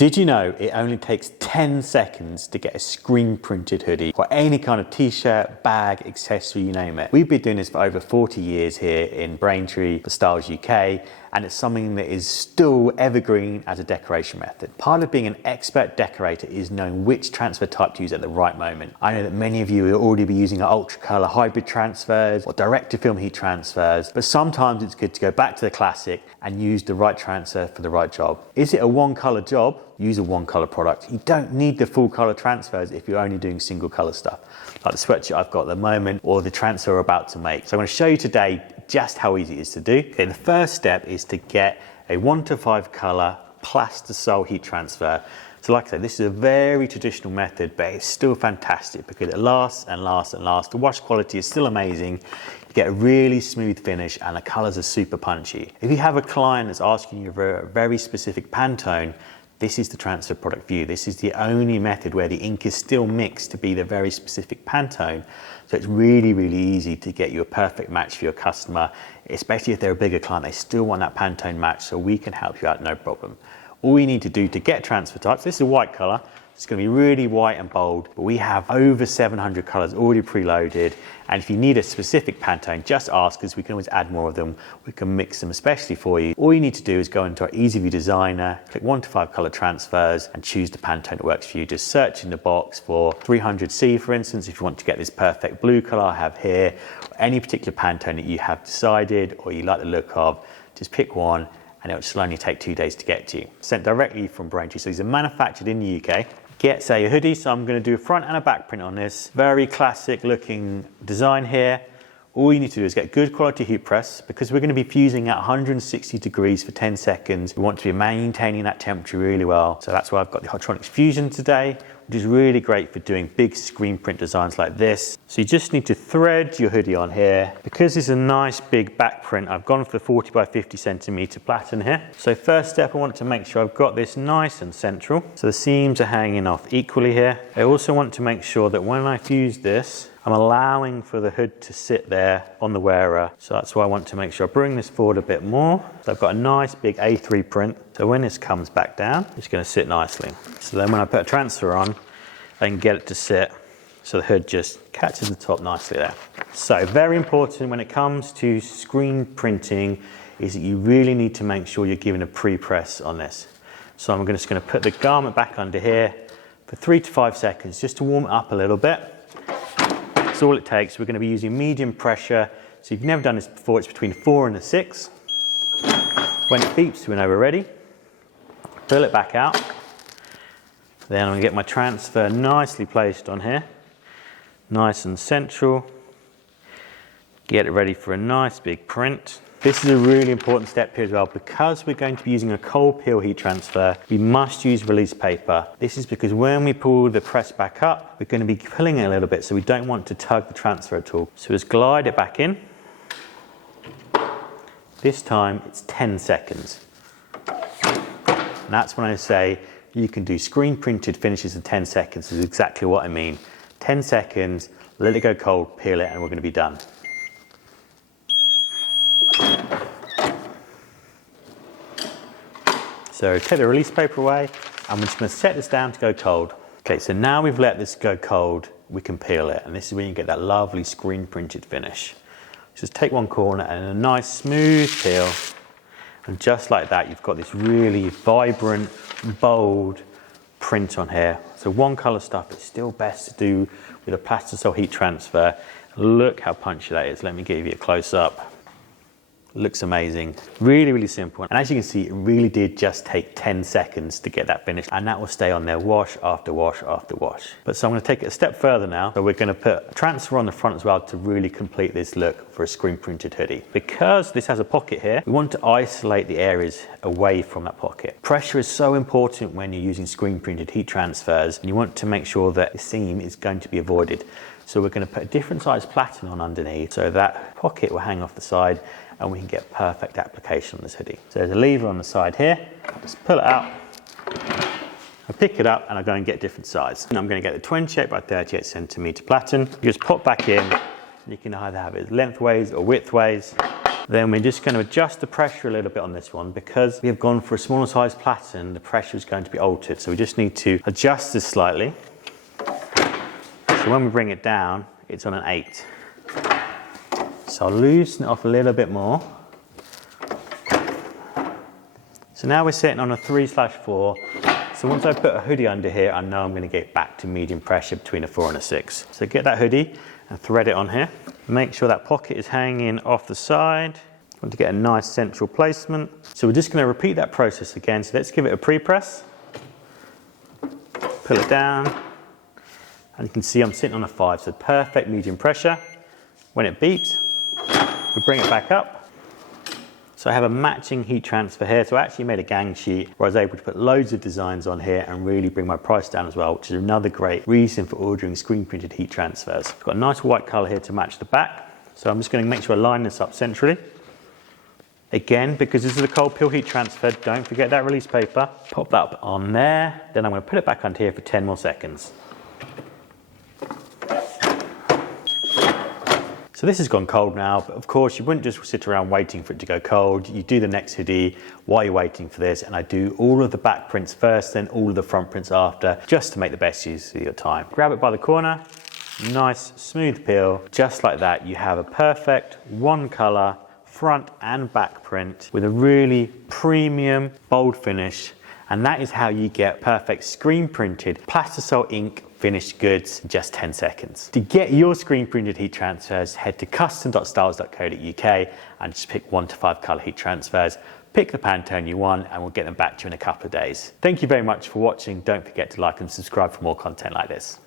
Did you know it only takes 10 seconds to get a screen printed hoodie or any kind of t-shirt, bag, accessory, you name it? We've been doing this for over 40 years here in Braintree for Stahls UK, and it's something that is still evergreen as a decoration method. Part of being an expert decorator is knowing which transfer type to use at the right moment. I know that many of you will already be using our ultra color hybrid transfers or direct to film heat transfers, but sometimes it's good to go back to the classic and use the right transfer for the right job. Is it a one color job? Use a one color product. You don't need the full color transfers if you're only doing single color stuff, like the sweatshirt I've got at the moment or the transfer we're about to make. So I'm going to show you today just how easy it is to do. Okay, the first step is to get a 1 to 5 color Plastisol heat transfer. So like I said, this is a very traditional method, but it's still fantastic because it lasts and lasts and lasts. The wash quality is still amazing. You get a really smooth finish and the colors are super punchy. If you have a client that's asking you for a very specific Pantone, this is the transfer product for you. This is the only method where the ink is still mixed to be the very specific Pantone. So it's really, really easy to get you a perfect match for your customer, especially if they're a bigger client. They still want that Pantone match, so we can help you out, no problem. All you need to do to get transfer types, this is a white color. It's going to be really white and bold, but we have over 700 colors already preloaded. And if you need a specific Pantone, just ask us. We can always add more of them. We can mix them especially for you. All you need to do is go into our EasyView designer, click 1 to 5 color transfers and choose the Pantone that works for you. Just search in the box for 300C, for instance, if you want to get this perfect blue color I have here, or any particular Pantone that you have decided or you like the look of, just pick one and it will only take 2 days to get to you. Sent directly from Braintree. So these are manufactured in the UK. Get, say, a hoodie, so I'm going to do a front and a back print on this. Very classic looking design here. All you need to do is get good quality heat press because we're going to be fusing at 160 degrees for 10 seconds. We want to be maintaining that temperature really well. So that's why I've got the Hotronix Fusion today, which is really great for doing big screen print designs like this. So you just need to thread your hoodie on here. Because it's a nice big back print, I've gone for the 40 by 50 centimeter platen here. So first step, I want to make sure I've got this nice and central. So the seams are hanging off equally here. I also want to make sure that when I fuse this, I'm allowing for the hood to sit there on the wearer. So that's why I want to make sure I bring this forward a bit more. So I've got a nice big A3 print. So when this comes back down, it's going to sit nicely. So then when I put a transfer on, I can get it to sit so the hood just catches the top nicely there. So very important when it comes to screen printing is that you really need to make sure you're giving a pre-press on this. So I'm just going to put the garment back under here for 3 to 5 seconds just to warm it up a little bit. That's all it takes. We're going to be using medium pressure. So if you've never done this before, it's between 4 and a 6. When it beeps, we know we're ready. Pull it back out. Then I'm going to get my transfer nicely placed on here. Nice and central. Get it ready for a nice big print. This is a really important step here as well. Because we're going to be using a cold peel heat transfer, we must use release paper. This is because when we pull the press back up, we're going to be pulling it a little bit, so we don't want to tug the transfer at all. So just glide it back in. This time it's 10 seconds. And that's when I say you can do screen printed finishes in 10 seconds. This is exactly what I mean. 10 seconds, let it go cold, peel it, and we're going to be done. So take the release paper away, and we're just going to set this down to go cold. Okay, so now we've let this go cold, we can peel it, and this is when you get that lovely screen printed finish. Just take one corner and a nice smooth peel, and just like that, you've got this really vibrant, bold print on here. So one color stuff, it's still best to do with a Plastisol heat transfer. Look how punchy that is. Let me give you a close up. Looks amazing. Really, really simple. And as you can see, it really did just take 10 seconds to get that finished, and that will stay on there wash after wash after wash. But so I'm going to take it a step further now. So we're going to put a transfer on the front as well to really complete this look for a screen printed hoodie. Because this has a pocket here, we want to isolate the areas away from that pocket. Pressure is so important when you're using screen printed heat transfers, and you want to make sure that the seam is going to be avoided. So we're going to put a different size platen on underneath so that pocket will hang off the side and we can get perfect application on this hoodie. So there's a lever on the side here. Just pull it out. I pick it up and I go and get different size. And I'm going to get the 28 by 38 centimeter platen. You just pop back in. You can either have it lengthways or widthways. Then we're just going to adjust the pressure a little bit on this one because we have gone for a smaller size platen, the pressure is going to be altered. So we just need to adjust this slightly. So when we bring it down, it's on an 8. So I'll loosen it off a little bit more. So now we're sitting on a 3/4. So once I put a hoodie under here, I know I'm going to get back to medium pressure between a 4 and a 6. So get that hoodie and thread it on here. Make sure that pocket is hanging off the side. Want to get a nice central placement. So we're just going to repeat that process again. So let's give it a pre-press. Pull it down. And you can see I'm sitting on a 5, so perfect medium pressure. When it beeps, we bring it back up. So I have a matching heat transfer here. So I actually made a gang sheet where I was able to put loads of designs on here and really bring my price down as well, which is another great reason for ordering screen printed heat transfers. I've got a nice white color here to match the back. So I'm just going to make sure I line this up centrally. Again, because this is a cold peel heat transfer, don't forget that release paper. Pop that up on there. Then I'm going to put it back onto here for 10 more seconds. So this has gone cold now, but of course you wouldn't just sit around waiting for it to go cold. You do the next hoodie while you're waiting for this, and I do all of the back prints first, then all of the front prints after, just to make the best use of your time. Grab it by the corner, nice smooth peel. Just like that, you have a perfect one color front and back print with a really premium bold finish, and that is how you get perfect screen printed Plastisol ink finished goods in just 10 seconds. To get your screen printed heat transfers, head to custom.stahls.co.uk and just pick 1 to 5 color heat transfers. Pick the Pantone you want and we'll get them back to you in a couple of days. Thank you very much for watching. Don't forget to like and subscribe for more content like this.